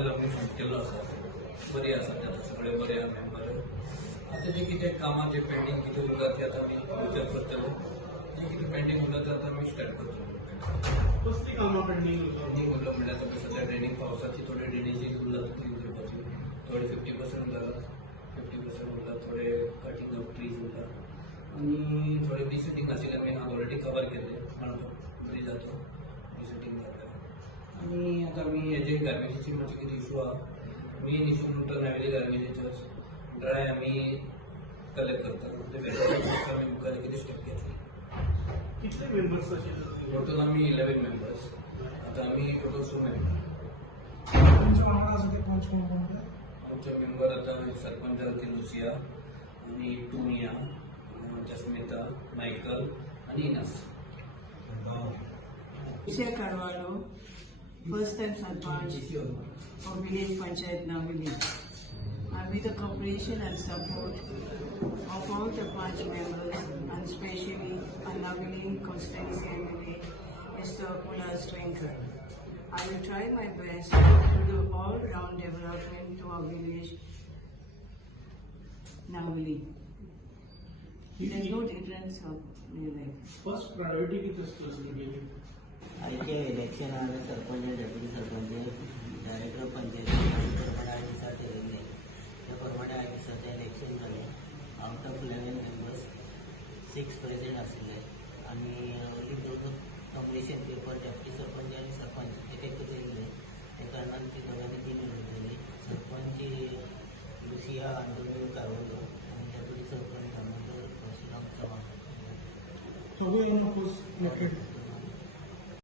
Channel आम्ही shoot केल्लो आसा बरी आसा ते आतां सगळे बरे आहा मेंबर आतां जे कितें कामां जे पेंडींग कितें उरला ते आतां आमी विचार करतले जे कितें पेंडींग उरला ते आतां आमी स्टार्ट करतले कसली कामां पेंडींग उरला उरला म्हणल्यार आतां सद्या ड्रेनींग पावसाची थोडे ड्रेनेजीस उरला क्लीन करपाची थोडे 50% उरला 50% उरला थोडे कटींग ऑफ ट्रीज उरला आनी थोडे विजिटींग आशिल्ले आमी हांव ऑलरेडी कवर केल्ले म्हणून बरी जातो विजिटींग जाता आनी आतां आमी हेजे गार्बेजीची मातशी कितें इशू आहा मेन इशू म्हणटा नावेली गार्बेजीचोच ड्राय आमी कलेक्ट करता म्हणजे आमी मुखार कितें स्टेप घेतली कितले मेंबर्स आशिल्ले टोटल आमी 11 मेंबर्स आतां आमी टोटल 6 मेंबर आमचे मेंबर आतां सरपंच जाला ती लुसिया आनी टुनिया जस्मिता मायकल आनी इनास Lucia Carvalho, first time Sarpanch of Village Panchayat Navili. And with the cooperation and support of all the Panch members and especially a Navili constituency MLA, Mr. Kulas Venkar, I will try my best to do all-round development to our village, Navili. There is no difference of life. First priority कितें आसता तुमगेली आयचे election आनी sarpanch deputy sarpanch director पंचायती प्रमाणे I दिसा ठरयल्ले त्या प्रमाणे I दिसाचें election जालें आउट ऑफ 11 मेंबर्स 6 प्रेजेंट आशिल्ले आनी ओन्ली दोन नॉमिनेशन पेपर डेप्युटी सरपंच आनी सरपंच ते एकत्र येयल्ले त्या कारणान ती दोगांनी 3 उरलेली सरपंच लुसिया आंटोनियो कार्वालो आनी डेप्युटी सरपंच दामोदर परशुराम चव्हाण सगळे पोस्ट